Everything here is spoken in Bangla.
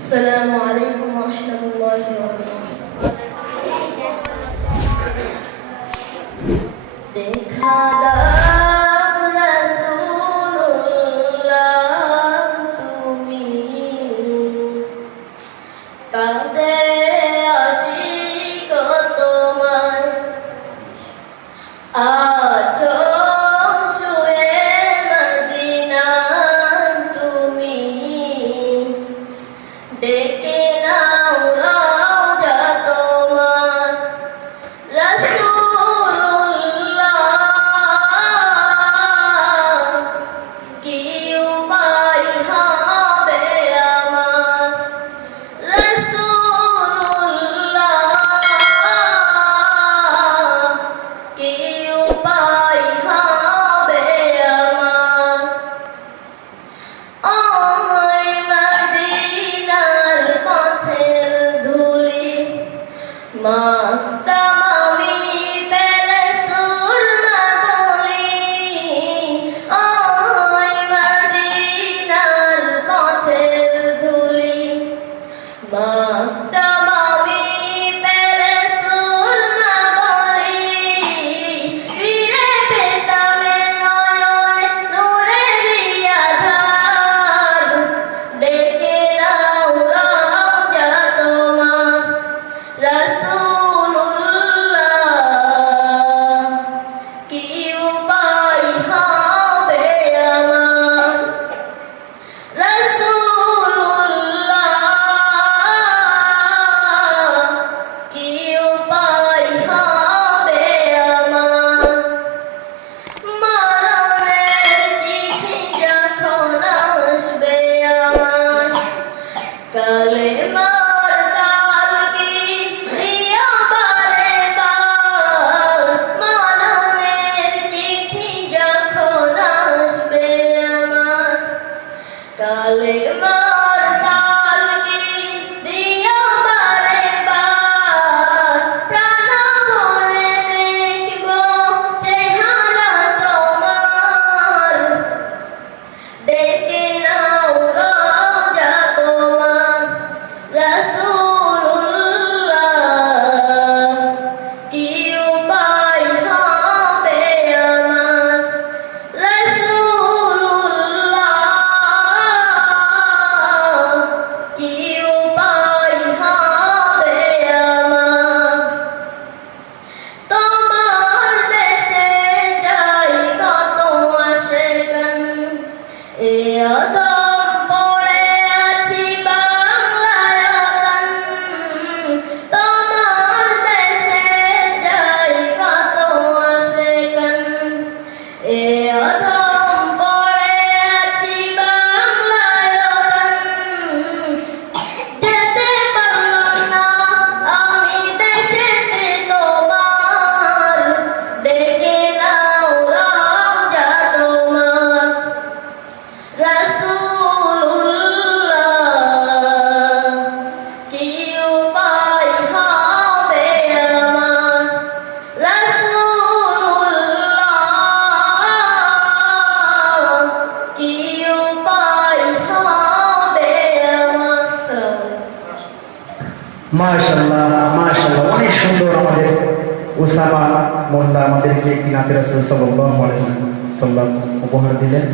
السلام عليكم ورحمة الله وبركاته দেখা দাও রসুল্লাহ তুমি কাঁদে আশিক তোমার আ de Mom. alegre. মাশাল্লাহ মাশাল্লাহ অনেক সুন্দর আমাদের উসামা মোল্লা আমাদেরকে একটি নাতের সাল্লাহ সাল্লাম উপহার দিলেন।